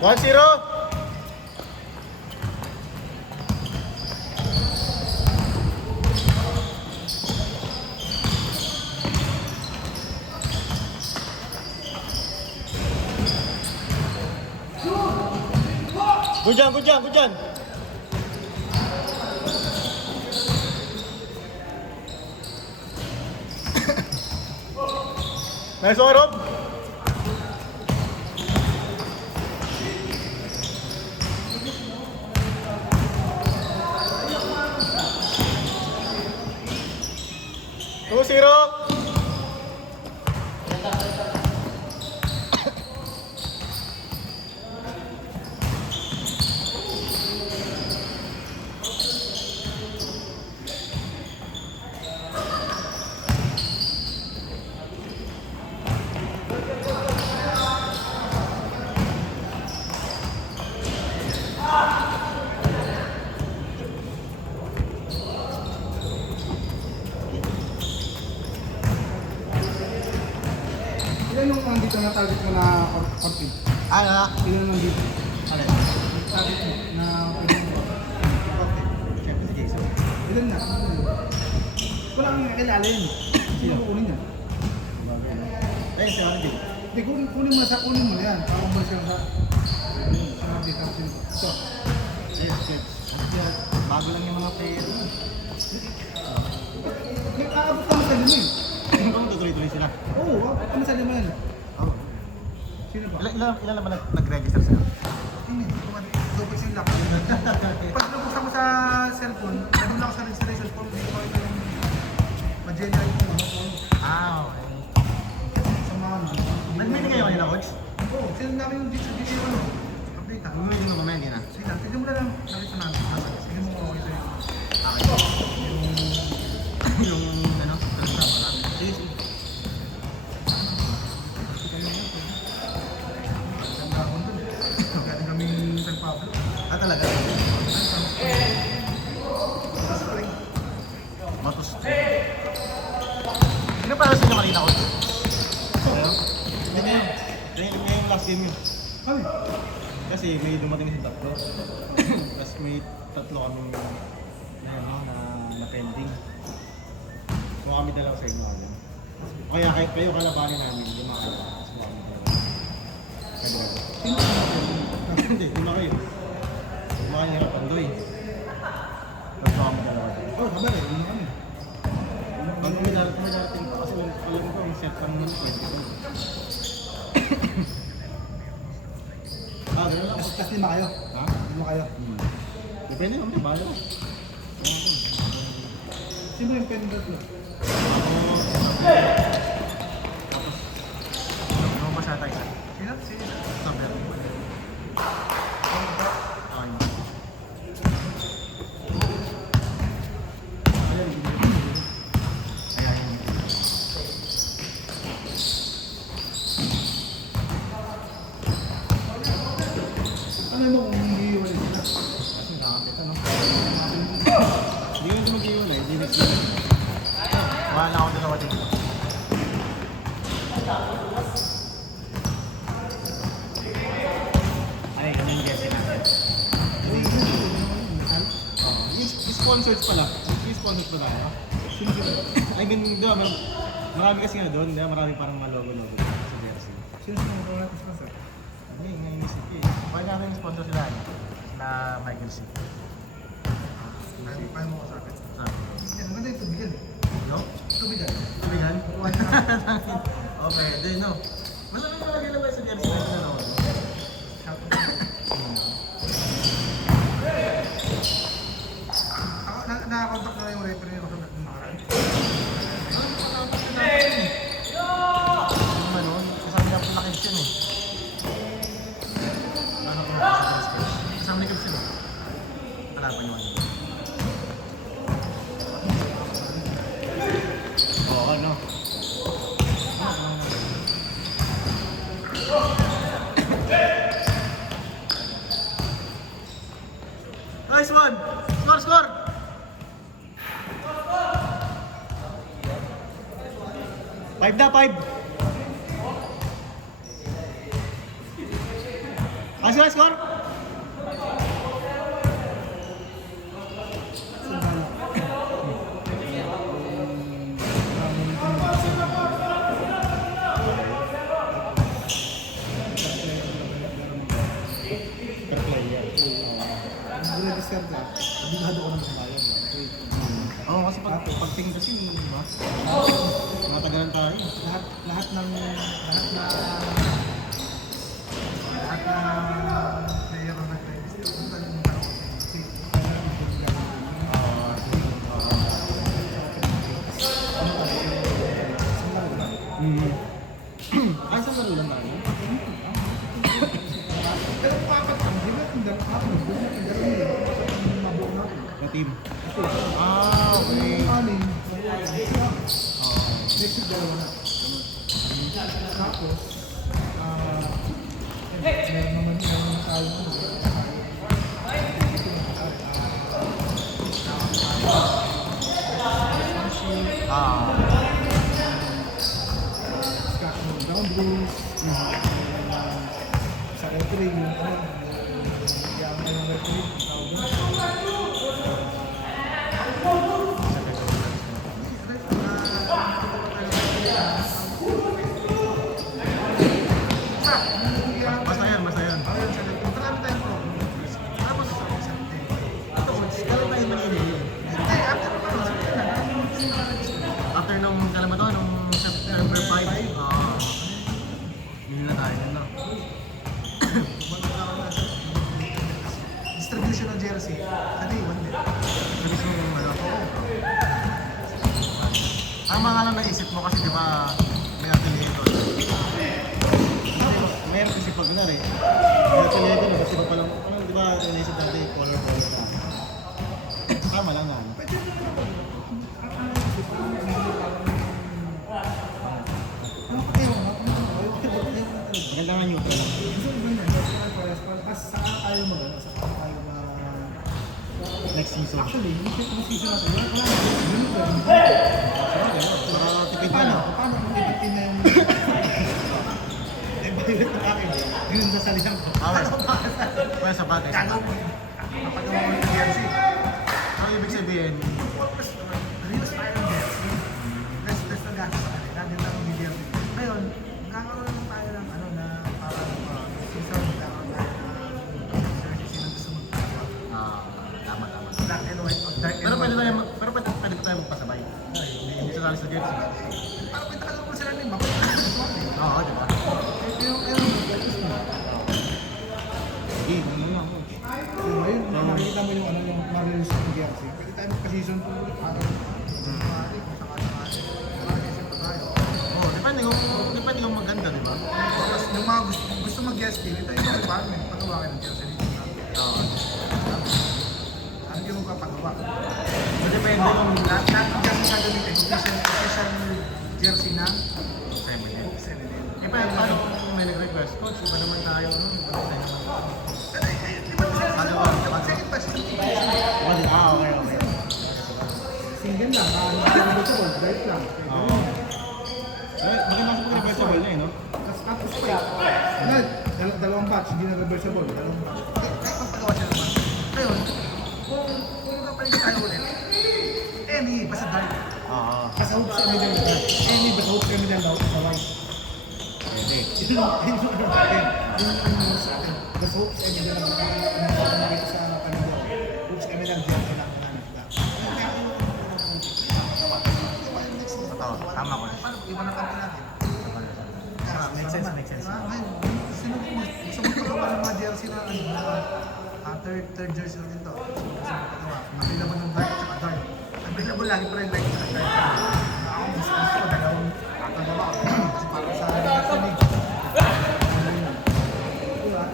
1-0. Good job, good job, good job. Nice one, Rob. Two zero. Ilan nung nandito na target mo na complete? Ano? Ilan nung dito? Ano? Target mo na pwede mo. Siyempre si Jason. Ilan na? Wala kang kakilala yun. Sino mo kunin yan? Ayun, si Arvin. Hindi, kunin mo na yan. Para umalis ka sa... Sabi ka sino. So, Yes. Bago lang yung mga player. may aabot ka sa lima eh. Kung tutuloy-tuloy sila. Oo, ano sa lima yan? Oo. Sino ba? Ilan naman nag-register sila? Hindi, double yung lock. Pag nabuksan mo sa cellphone, nandun lang ako sa registration form, hindi ko ito yung ma-generate mo. Okay. Sa mga ano. Nag-meeting kayo kanina, coach? Oo, sino namin yung dito ano? Update ha. Bumili mo mamaya, hindi na. Sige lang, tignan mo na lang. Nakita namin. Sige mo ako ito yung... Okay. Yung ano, kasama namin. Sige, sige. Ganda ako dun. Galing kami San Pablo. Ah, talaga? Spring. Matos. Sino para sa inyo kanina, coach? Ngayon last game yun. Ay, Kasi may dumating si tatlo. Tapos may tatlo kami na pending. So kami dalawa sa inyo agad. Kaya kayo kalabanin namin, hindi makalabanin. So kami dalawa. Hindi, lima kayo. Lima kayo nga pandoy. Tapos kami dalawa. oh, sabar eh. Ano kami? Pag may darating pa kasi alam ko yung set kami nun, pwede ko. Ganun lang. Tapos lima kayo. Ha? Lima kayo. Depende kami, bahala ko. Sino yung pendant mo? Tapos, ano ba siya tayo? Sino? Sino? Sabi ako. Ano mo kung hindi yun sila? Kasi nakakit ano. Hindi ko mag-iwan eh, hindi ko sila. Wala ako dalawa dito. Ay, ano yung guessing natin? Yung sponsors pala. Yung sponsors pa tayo. Sino sila? Ay, ganun di ba? Marami kasi nga doon, di ba? Marami parang logo-logo sa jersey. Sino sila mga natin sponsor? Hindi, ngayon isip eh. Pwede natin yung sponsor sila na Michael C. Paano mo ko sa akin? Sabi. Yan, maganda yung tubigan. No? Tubigan. Tubigan? Okay, then no. Malaki malagay lang ba sa jersey na sila naman? Ako, nakakontak na yung referee ko sa nakaraan. Yung ano, kasama niya po na Christian eh. Ano po sa Christian? Kasama ni Christian eh. Kalaban yung ano. Oo, ano? Nice one! Score, score! Five na, five! Score, score! Per player. Nag-register ka, abigado ko ng bayad. Oo, kasi pagtingin kasi, di ba? Matagalan tayo. Lahat ng player na nag-register, kung saan yung parang kasi Ang sa marulan tayo? pero kung apat ang di ba kung mabuo natin. Na team? Okay. Yung anin, next week dalawa na. Tapos, meron naman tayo down rules, sa referee, yung yung referee, Basta yan, basta yan. After nung kalaman to, nung September 5, yun na tayo nun, no? distribution ng jersey, sa day 1 din. Sabi mo yung ano. Ang mga lang naisip mo kasi di ba may affiliator. Meron kasi pag na rin. May affiliator na kasi pa lang, di ba naisip natin color na. Tama lang na. Ano? Pwede mo naman. Maganda nga neutral lang. Next season. Actually, yung season natin, wala na. Para tipid ka na. Paano kung ipipin na yung... Eh, violet na akin. Yun sa salihan ko. Well, sa bagay. Gagawa mo. Kapagawa mo yung jersey. Ang ibig sabihin, Reels tayo ng jersey. Best na gastos sa kanila. Ganyan lang yung jersey. Ngayon, magkakaroon lang tayo ng ano na parang season magkakaroon tayo ng jersey sino gusto magpagawa. tama. Black and white o dark and Pero pwede white. tayo, pero pwede pa tayo magpasabay. Hindi sa sa jersey. Parang pwede ka lang po sila name. Mapagkakaroon swap eh. Oo, di ba? Sige, yun lang. Ngayon, makikita mo yung ano yung Mario's ng jersey. Pwede tayo magpa-season 2 ulit. Oo, depende kung maganda, di ba? Tapos yung mga gusto mag-guest team, ito yung mga department, pagawa kayo ng jersey dito. Oo. Ano yung magpapagawa? So, depende kung Lahat ng jersey gagamitin, official jersey ng feminine. 7. Iba yung paano kung may nag-request, coach, iba naman tayo, no? Iba naman tayo. Second touch. Okay. Single lang, reversible, right lang. Oo. Maganda sa reversible na eh, no? Tapos pa dalawang batch, hindi na reversible. Dalawang batch. Kahit magpagawa siya naman. Ngayon, kung magpapalit tayo ulit, any, basta dark. Oo. Basta hook sa middle na dark. Any, basta hook sa middle daw, sa white. Pwede. Ito yung ano natin. Yung sa akin. Basta hook sa middle na nakikita sa kanila. Hook sa middle, dyan, kailangan na. Totoo, tama ko. Paano iwan ang kami natin? Make sense. Sino gusto mo pagawa ng mga jersey na third jersey ulit ito? Gusto mo pagawa? Available ng dark at dark. Available lagi pa rin light at dark. Ako gusto ko dalawang pagawa. Kasi para sa kinig.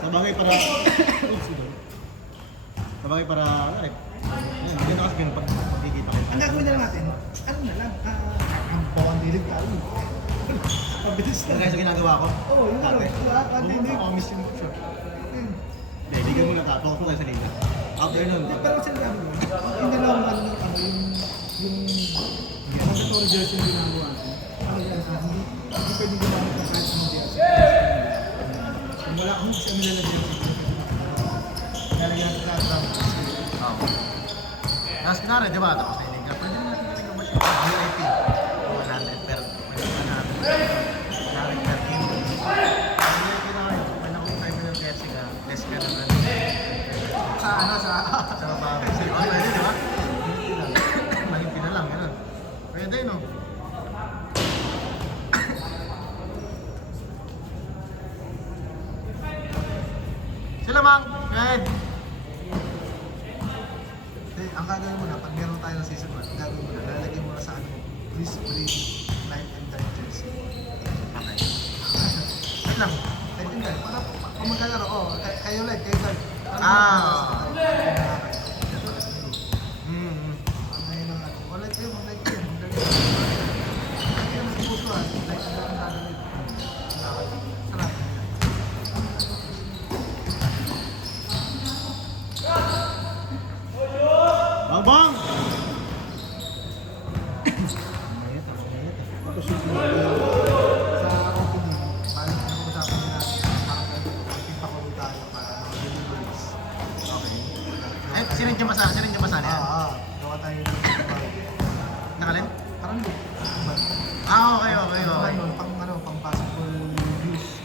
Sabagay para... Sabagay para... Ano eh? Hindi na kasi ganun pag magkikita kayo. Ang gagawin na lang natin, ano na lang, ang bawang dilig ka. Pabilis na. Kaya sa ginagawa ko? Oo, yun lang. Huwag mo promise yung shot. Hindi, ligan mo na ta. Focus mo tayo sa liga. After nun, Pero kasi lang, yung dalawang ano ng ano, yung mandatory jersey yung ginagawa natin. Ano yan, hindi pwede gumamit ng kahit anong jersey. Kung wala akong sa nila na jersey, Tapos kunwari, di ba? Tapos nainig ka. Pwede natin nainig ba siya? VIP. 100 per 100 per team. Kasi VIP na kayo. Kung nakuha 5 million pesos ka, less ka naman. Sa ano, sa... Sa babae. Sa'yo, pwede, di ba? Mahimpi na lang, gano'n. Pwede, no? Sila, Mang! Go ahead! Ang gagawin mo na, pag meron tayo ng season 1, ang gagawin mo na, lalagyan mo na sa ano, please bring light and dark jersey. Okay. Wait lang, light and dark. Para kung magkalaro, kayo light, kayo dark. Ang ngayon ng ano, light kayo, mag-light kayo, mag-dark kayo. Hindi kayo nasipuso light and dark ang gagawin. Sarap. Bang bang! Pag-shoot mo sa opening, parang pag-usapan nila, parang pagpapakuli tayo para mag-deliveries. Okay. Eh, sinend niya masana? Sinend niya masana yan? Gawa tayo ng delivery. Nakalin? Parang loop. Okay. Pang possible use.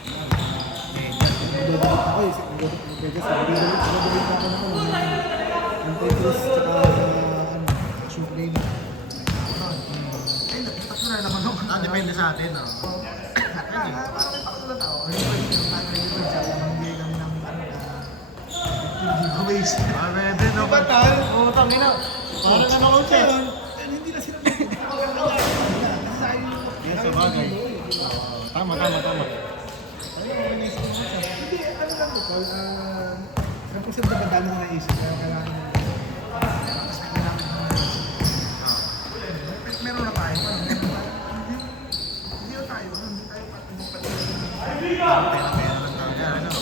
Depende sa atin, no? Parang may pakasulat ako. Magbigay kami ng giveaways. Bebe, no? Diba, tal? Oo, tangina. Parang ano ko siya. Hindi na sila kasi Yes, sa bagay. Tama. Hindi, ano lang ito, Paul, kapag sa mga dami na naisip, kaya kailangan mo, kasi kailangan mo na naisip. Meron na tayo, hindi tayo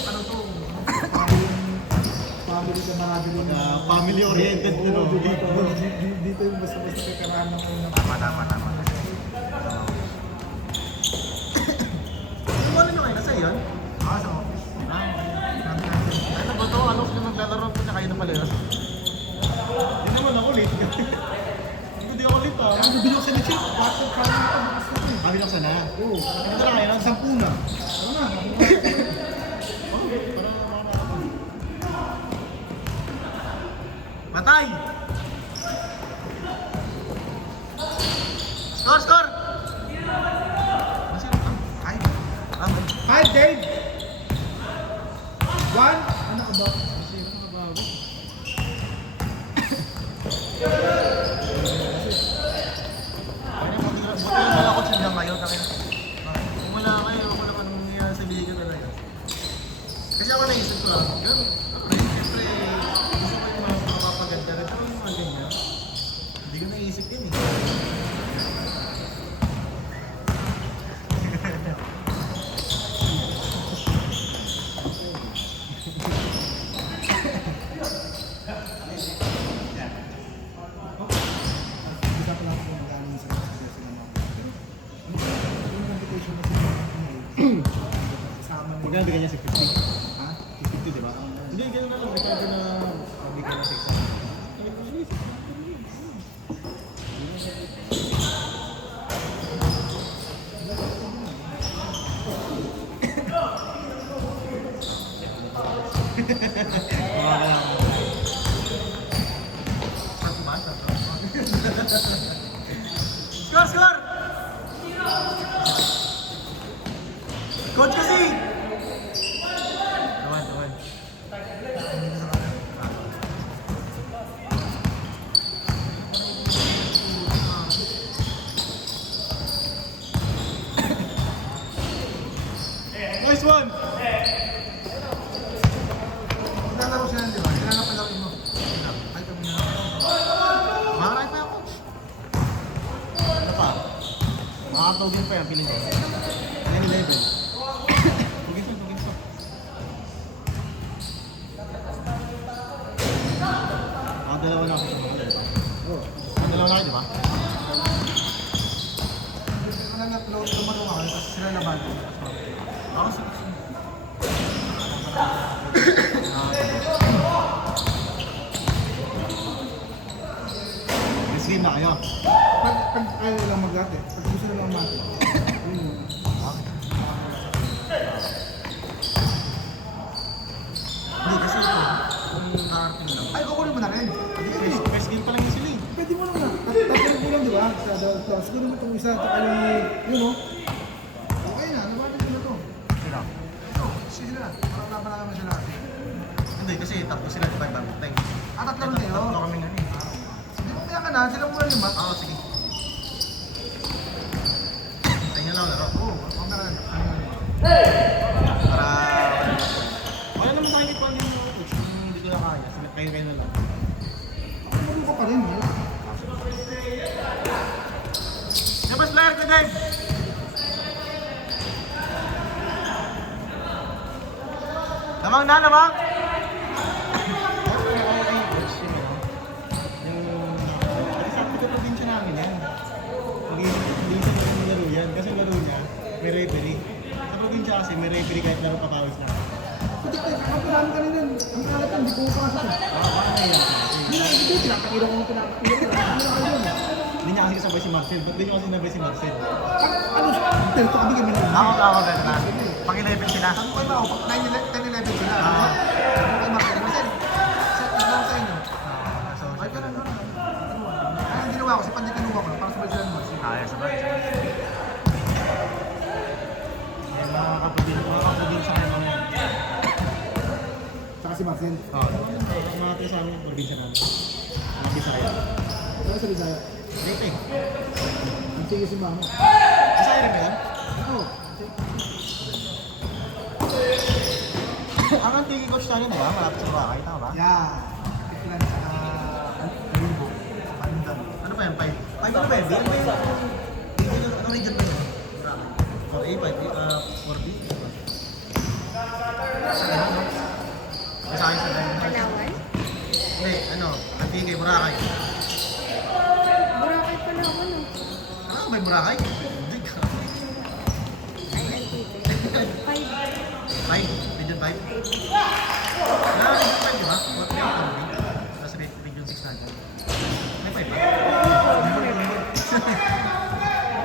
ano to, family ka marami rin. Family-oriented, no? Dito yung basta-basta kakaraan ng unang. Tama. Ano nyo kayo? Nasa yun? Sa office. Ano ba to? Ano sila naglalaro ko na kayo na pala yun? Hindi naman ako late. Hindi ako late ah. Ano binuksan na siya? Bakit kami ito? Kami lang sana. Oo. Ito na kayo lang. 10 na. Ano na? Matay! Score! Ay, Tama. hi Dave! 1? Ano ka ba? Wala ko siya ngayon. Kung wala kayo, wala ka nang nangyayari sa bigay ko talaga. Kasi ako naisip ko lang, siyempre, gusto ko yung mga mapapaganda. Pero yung mga ganyan, hindi ko naisip yun eh. Hindi ka pala ako magaling sa success ng mga yung reputation na sila kasama nila. Magkano bigyan niya 650? Ha? 650, di ba? Hindi, ganun na lang. Record na bigyan na 600. Score! Coach kasi! Tuwan. Nice one! Naglalaro sila, di ba? Kailangan pa lang mo. Ay, kami na. Makaray pa ako. Ano pa? Makakatugin pa yan, piling ko. 10-11. Tugin pa. Dalawa na ako sa mga dalawa. Oo. Dalawa na kayo, di ba? Kailangan na-upload naman ako, tapos sila naman. Ako sa... Next game na kayo. Pag ayaw lang mag-ate, pag gusto na lang umate. Hindi kasi ito, kung karating lang. Ay, kukunin mo na rin. First game pa lang yung sila eh. Pwede mo lang na. Tatlo mo lang, di ba? Sa Adult Plus. Kunin mo itong isa, tsaka yung, yun o. Okay na, nabatin ko na to. Sila. Ito, sila. Parang laban na naman sila. Hindi kasi tatlo sila di ba ibang time. Tatlo rin kayo. Tatlo kami nga eh. Hindi mo kaya ka na, sila muna lima. Oo, sige. Tayo na lang laro. Oo, huwag na rin. Para... Wala naman sa akin ito yung coach. Kung hindi ko na kaya. Kayo na lang. Ano ka pa rin, ha? Labas player ko, Dave! Lamang na, lamang! Sabi ko probinsya namin yan. Hindi siya laro yan. Kasi laro niya, may referee. Sa probinsya kasi may referee kahit laro papawis na. Putik tayo, kapag kanina, ang kalat yan, hindi ko mapasok eh. Parang nahihirap. Hindi na, hindi, pinapakira ko ng pinapakira. Ano na kayo yun? Hindi niya kasi kasabay si Marcel. Ba't di niyo kasi sinabay si Marcel? Ano siya? Pero ito kami kami na. Ako, ganda. Pag-11 sila. Ano kayo ba? 10-11 sila. Ano kayo makakita? Marcel, set lang sa inyo. Ay, ganun. Ano ang ginawa ko? Si Pandy kinuha ko para sabay sila naman. Sabay. Mga kapatid sa akin mga yan. Saka si Marcel. Oo. Mga tayo sa amin, probinsya namin. Mga Bisaya. Saka sa Bisaya. Late eh. Sige si Mama. Bisaya rin ba yan? Oo. Ang antigay coach tayo, di ba? Malapit sa Boracay, tama ba? Yeah. Tiklan sa Libo. Pandan. Ano pa yan? 5? 5 ano ba yan? Ano ba yun? Ano region ba yun? Or A, 4B? Sa ganun, no? Sa akin sa ganun. Palawan? Hindi, ano? Antigay, Boracay. Boracay pala ako, no? Ano ba yung Boracay? Hindi ka. Ay, Antique. 5. 5? Region 5?